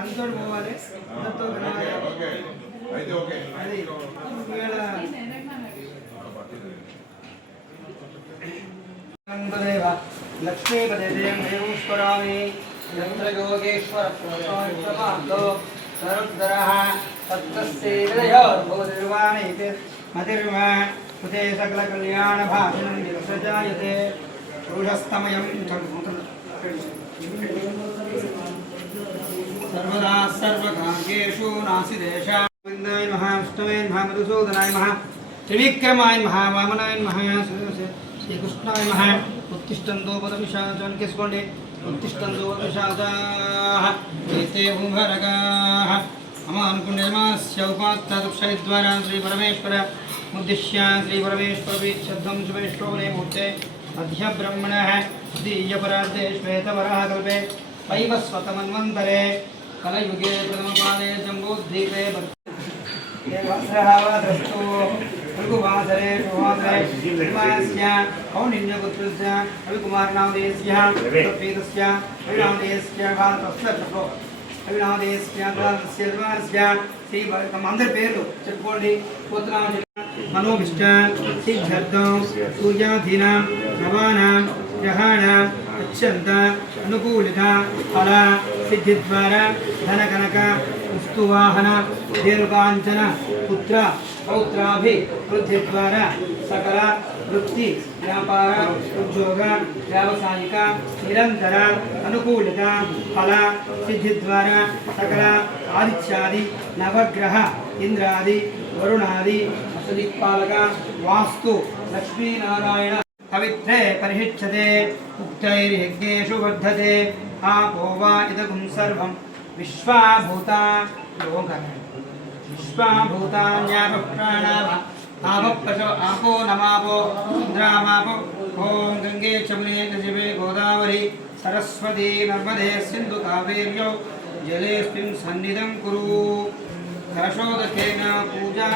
అంతోడు పోవాలి అయితే ఓకే అది లక్ష్మీపదే దేవస్వరామి यत्र योगेश्वर प्रसादो सर्वधरः तत्तस्यैर्योर्भूतिर्वाणैते मतिर्वा उते सकलकल्याणभाषणं विसजायते पुरुषस्तमयं सर्वदा सर्वकार्येषु नासिदेशा गोविन्दाय नमः विष्णवे नमः मधुसूदनाय नमः त्रिविक्रमाय नमः वामनाय नमः श्रीकृष्णाय नमः उत्तिष्ठन्तो पदविशाचान् किस्कोण्डे उत्तिष्ठन्तो पदविशाचाः एते भूभरगाः अमानुपुण्यमास्य उपात्तदुक्षयद्वारा श्रीपरमेश्वर उद्दिश्य श्रीपरमेश्वरवीच्छब्दं शुभेष्टोपने मूर्ते मध्यब्रह्मणः द्वितीयपरार्धे श्वेतवराहकल्पे वैवस्वतमन्वन्तरे कलयुगे प्रथमपादे जम्बूद्वीपे वस्त्रहावद्रस्तु भृगुवासरे शुभवासरे निर्मास्य कौण्डिन्यपुत्रस्य रविकुमारनामधेयस्य तत्वेदस्य रविनामधेयस्य भारतस्य चक्रो रविनामधेयस्य भारतस्य निर्मास्य श्री అందరి పేర్లు చెప్పుకోండి పోతనామ మనోభిష్ట సిద్ధార్థం సూర్యాధీనాం నవానాం గ్రహాణాం అత్యంత అనుకూలిత ఫల సిద్ధిద్వారా ధనకనక వస్తువాహన దీర్ఘాంచన పుత్ర పౌత్రాభి వృద్ధిద్వారా సకల వృత్తి వ్యాపార ఉద్యోగ వ్యావసాయిక నిరంతర అనుకూలిత ఫల సిద్ధిద్వారా సకల ఆదిత్యాది నవగ్రహ ఇంద్రాది వరుణాది అష్టదిక్పాలక వాస్తు లక్ష్మీనారాయణ పవిత్రే పరిహిచ్యతే ఉక్తైర్యజ్ఞేషు వర్ధతే आपो वा इदगुं सर्वं विश्वाभूता विश्वाभूतान्यापप्राणाव आपपशो आपो नमापो इन्द्रामापो ॐ गंगे चमुने नजिवे गोदावरी सरस्वती नर्मदे सिन्धु कावेर्यो जलेऽस्मिन् सन्निधं कुरु कलशोदकेन पूजा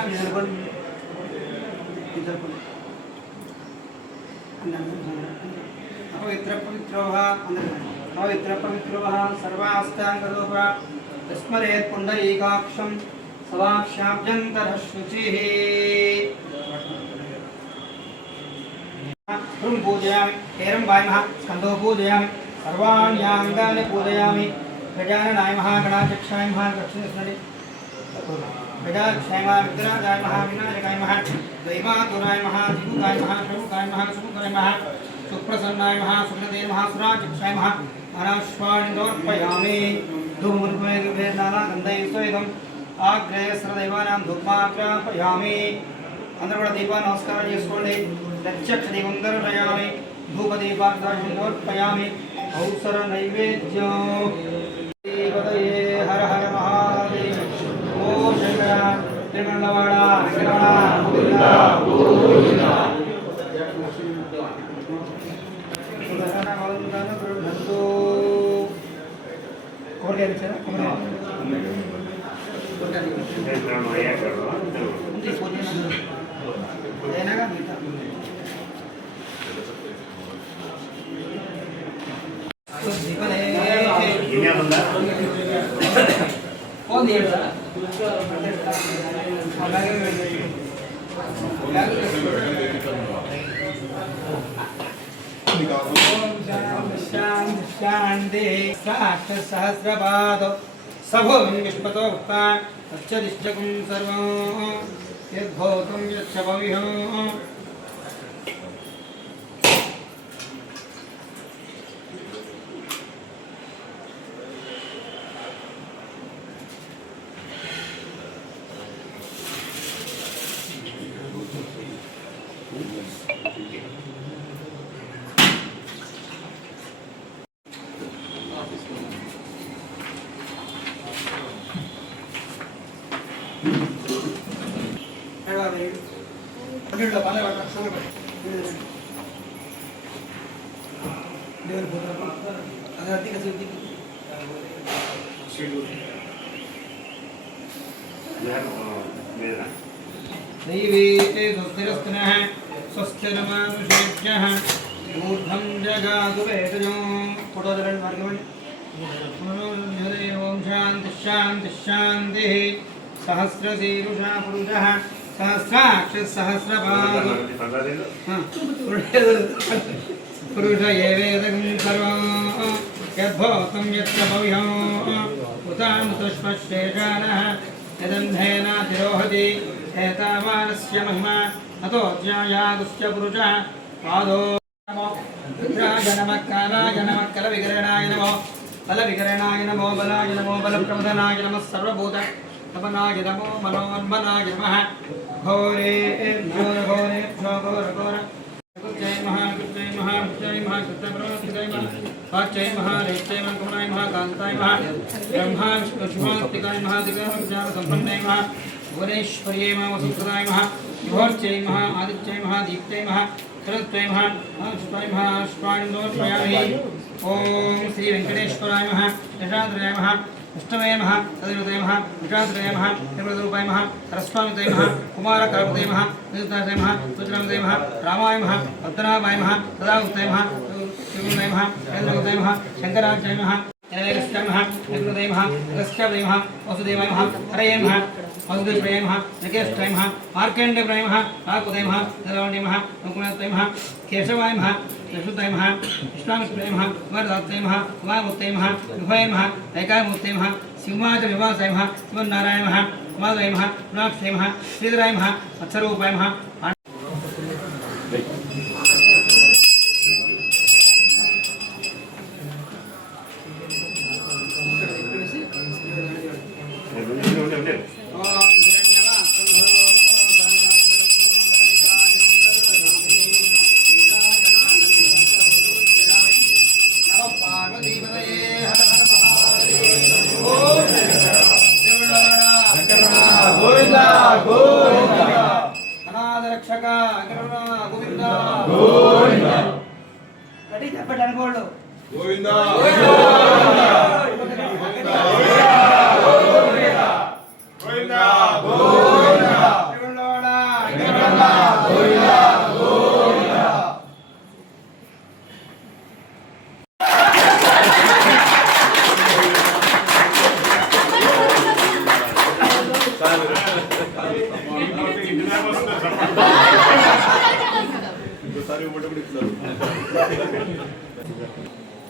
पवित्र पवित्रोः सर्वास्ताङ्गरूपा स्मरेत् पुण्डरीकाक्षं सवाक्षाभ्यन्तरः शुचिः पूजयामि हेरम्बाय नमः स्कन्दो पूजयामि सर्वाण्याङ्गानि पूजयामि गजाननाय महागणाध्यक्षाय महालक्ष्मीस्मरे गजाक्षाय विघ्नाय महाविनायकाय महा दैवातुराय महाधिभुकाय महाशमुकाय महासुमुखाय महा सुप्रसन्नाय महासुमते महासुराचिक्षाय महा अनाश्वाणिन्दोर्पयामि धूमरुपमेर्नानागन्धैः सहितम् आग्रे सर्वदैवानां धूपमाग्रापयामि అందరూ కూడా దీపా నమస్కారం చేసుకోండి ప్రత్యక్ష దీపం దర్శయామి ధూపదీపాగ్రహోర్పయామి ఔసర నైవేద్యం దేవతయే హర హర మహాదేవ ఓ శంకర తిరుమలవాడ గోవింద గోవింద सहस्रपाद सभोमिं विष्पतो भक्ता तच्चदिष्टकुं सर्वं यद्भूतं यच्छपविः दैवीते स्वस्तिरस्तनः स्वस्तिरमानुषेभ्यः ऊर्ध्वं च फोटोधरण मार्गमण ओम शांति शांति शांति सहस्रशीरुषा पुरुषः सहस्राक्ष सहस्रपाद पुरुष एवेदं सर्वं यद्भूतं यत्र भव्यं उतामुतश्वशेषानः यदन्धेनातिरोहति एतावानस्य महिमा अतो ज्ञायादुश्च पुरुषः पादो रुद्राय नमः कालाय नमः कलविकरणाय नमो बलविकरणाय नमो बलाय नमो बलप्रमदनाय नमः सर्वभूत तपनाय नमो मनोन्मनाय नमः घोरे घोर घोरे घोर घोर जय महाकृत्य महाकृत्य पाच्य महारेत्य मंकुनाय महाकांताय महा ब्रह्मा विष्णु शिवात्मिकाय महादिकाय विचार संपन्नाय महा भुवनेश्वर्ये महावसुप्रदाय महा विभोर्चय महा आदित्य महादीप्तय महा शरत्वय महा अष्टय महा अष्टाणि ओम श्री वेंकटेश्वराय महा यशाद्रय महा अष्टमय महा तदेवतय महा विशाद्रय महा निर्मलरूपाय महा सरस्वामितय महा कुमारकल्पतय महा निजुताय महा सुचरामतय महा रामाय महा पद्मनाभाय महा सदावतय महा शिवतय महा चंद्रवतय महा शंकराचार्य महा नैवेद्यस्य महा निर्मलदय महा अगस्त्यावतय महा वसुदेवाय महा हरये महा वासुदेवाय महा नकेष्ठाय महा मार्कण्डेयाय महा काकुतय महा नरवण्य महा मुकुन्दय महा केशवाय महा कृष्णतय महा कृष्णामित्रय महा कुमारदत्तय महा कुमारमूर्तय महा विभय महा ऐकायमूर्तय महा सिंहाच विवासय महा शिवनारायण महा कुमारदय महा गुणाक्षय महा श्रीधराय महा मत्स्यरूपाय महा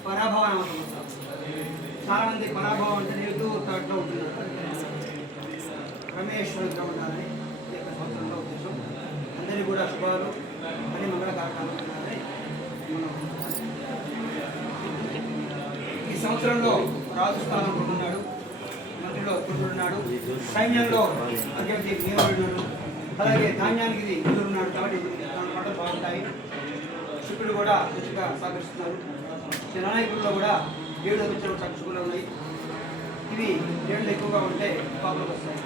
పరాభవం చాలా మంది పరాభవం అంటే ఎదుగు తగ్గ ఉంటుంది రమేశ్వరుడిగా ఉండాలని సంవత్సరంలో ఉద్దేశం అందరినీ కూడా శుభాలు అని మంగళకారకాలు ఉండాలని ఈ సంవత్సరంలో రాజస్థానం ఉంటున్నాడు మంత్రిలో ఉంటున్నాడు సైన్యంలో ఉన్నాడు అలాగే ధాన్యానికి ఉన్నాడు కాబట్టి పంటలు బాగుంటాయి శుక్రుడు కూడా మంచిగా సహకరిస్తున్నారు నాయకుల్లో కూడా 7 అభిచరులు చక్కగా ఉన్నాయి ఇవి 2 ఎక్కువగా ఉంటే పాపలు వస్తాయి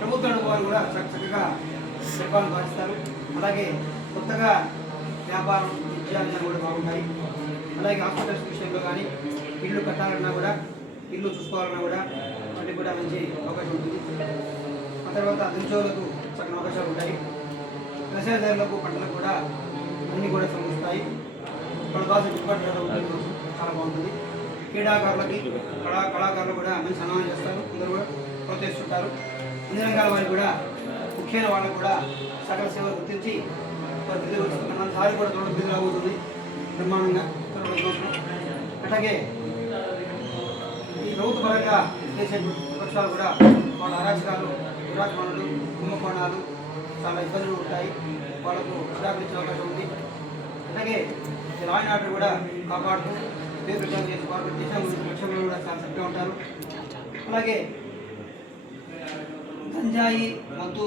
ప్రభుత్వం వారు కూడా చక్కగా పరిపాలన పాటిస్తారు అలాగే కొత్తగా వ్యాపారం విద్యాలయాలు కూడా బాగుంటాయి అలాగే హాస్పిటల్స్ విషయంలో కానీ ఇల్లు కట్టాలన్నా కూడా ఇల్లు చూసుకోవాలన్నా కూడా వాటికి కూడా మంచి అవకాశం ఉంటుంది ఆ తర్వాత నిరుద్యోగులకు చక్కని అవకాశాలు ఉంటాయి వ్యవసాయదారులకు పంటలకు కూడా అన్నీ కూడా సమకూరుతాయి వాళ్ళ భాష గిట్టుబాటు చాలా బాగుంటుంది క్రీడాకారులకి కళాకారులు కూడా మంచి సన్మానం చేస్తారు అందరూ కూడా ప్రోత్సహిస్తుంటారు అన్ని రంగాల వారికి కూడా ముఖ్యమైన వాళ్ళకు కూడా సకల సేవలు గుర్తించి వారి బిల్లు సారి కూడా తొలగి బిల్లు అవుతుంది బ్రహ్మాండంగా అట్లాగే ఈ ప్రభుత్వ పరంగా చేసే పక్షాలు కూడా వాళ్ళ అరాచకాలు దురాత్మణులు కుంభకోణాలు చాలా ఇబ్బందులు ఉంటాయి వాళ్ళకు విడాకులు ఇచ్చే అవకాశం ఉంది అలాగే లా అండ్ ఆర్డర్ కూడా కాపాడుతూ పేరు ప్రచారం చేసి వారు లక్ష్యంలో కూడా చాలా చక్కగా ఉంటారు అలాగే గంజాయి మత్తు